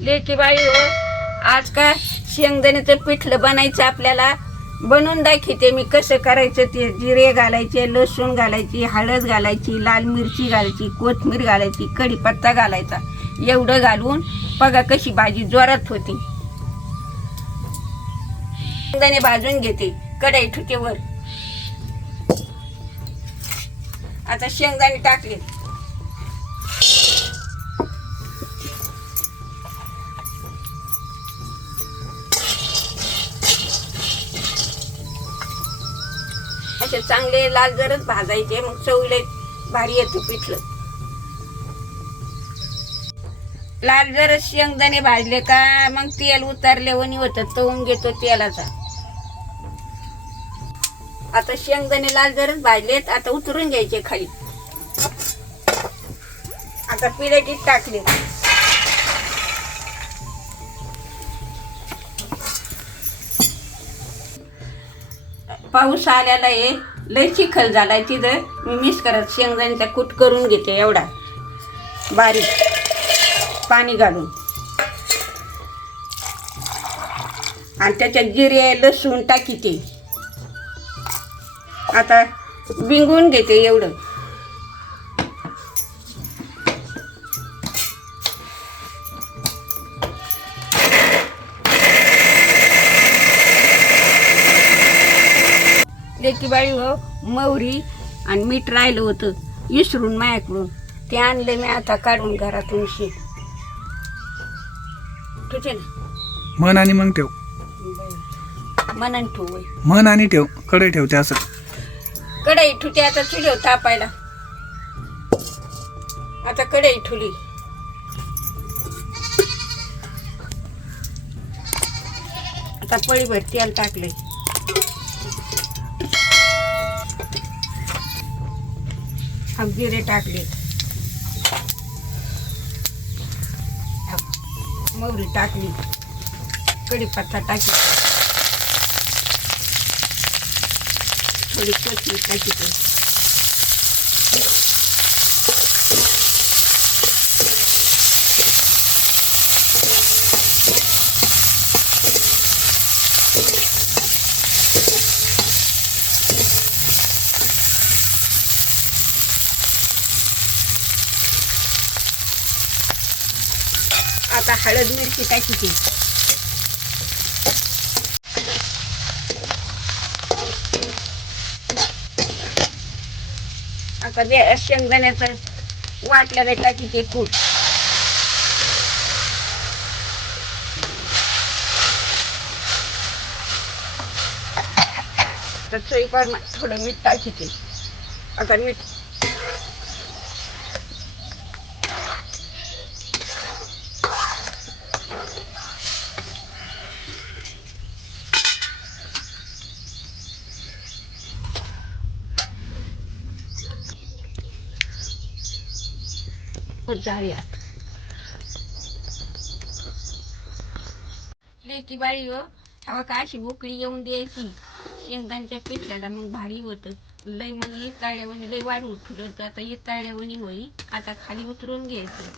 लेकी बाई हो आज का शेंगदाण्याचं पिठलं बनायचं आपल्याला. बनवून दाखवते मी कसं करायचं ते जिरे घालायचे लसूण घालायची हळद घालायची लाल मिरची घालायची कोथमीर घालायची कढीपत्ता घालायचा. एवढं घालून बघा कशी भाजी जोरात होती. शेंगदाणे भाजून घेते कढाई ठुकेवर. आता शेंगदाणे टाकले. असे चांगले लाल जरच भाजायचे मग चवले भारी येतो पिठलं. लाल जर शेंगदाणे भाजले का मग तेल उतरले वणी होतं तवून घेतो तेलाचा. आता शेंगदाणे लाल जरच भाजलेत आता उतरून घ्यायचे खाली. आता पिढ्याटीत टाकले. पाऊस आलेला आहे. लय चिखल झालाय तिथं. मी मिस करत शेंगदाण्याचा कूट करून घेते एवढा. बारीक. पाणी घालून. आणि त्याच्यात जिरे लसूण टाकीते. आता बिंगून घेते एवढं. लेकी बाई हो मौरी आणि मीठ राहिलं होतं. विसरून माझ्याकडून. ते आणले मी आता काढून घरातून शे तुझे ना? मन आणि मग ठेव. मनन ठेव बाई. मन आणि ठेव. कडे ठेवते असं. कढई ठुते आता चुलीव तापायला. आता कढई ठुली आता पळीभर तेल टाकले जिरे टाकले. मोहरी टाकली. कढीपत्ता टाकी थोडी कोथिंबीर टाकली. आता हळद मिरची टाकीची आता शेंगदाण्याचं वाटलं वाटल्याला टाकीचे कूट तर थोडं मीठ टाकीते आता मीठ जाऊयात. लेकी बाई हो तेव्हा का अशी उकळी येऊन द्यायची? शेंगांच्या पिठल्याला मग भारी होतं. लय म्हणजे मग इताळ्यावणी लय वाढ उठलं आता इताळ्यावणी होई आता खाली उतरून घ्यायचं.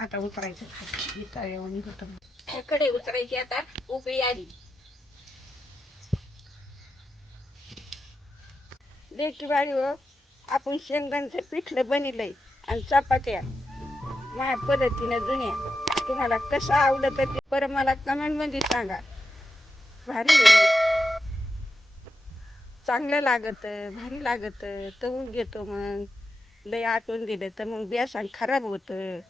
आता उतरायचं. खाली होतं. कडे उतरायची आता उभी आली. देखी बाळी हो आपण शेंगदाण्याचं पिठलं बनलंय आणि चपात्या. माझ्या पद्धतीनं जुन्या. तुम्हाला कसं आवडत ते पर मला कमेंटमध्ये सांगा. भारी चांगलं लागत भारी लागत. तवून घेतो मग. लय आटवून दिलं तर मग बेसन खराब होतं.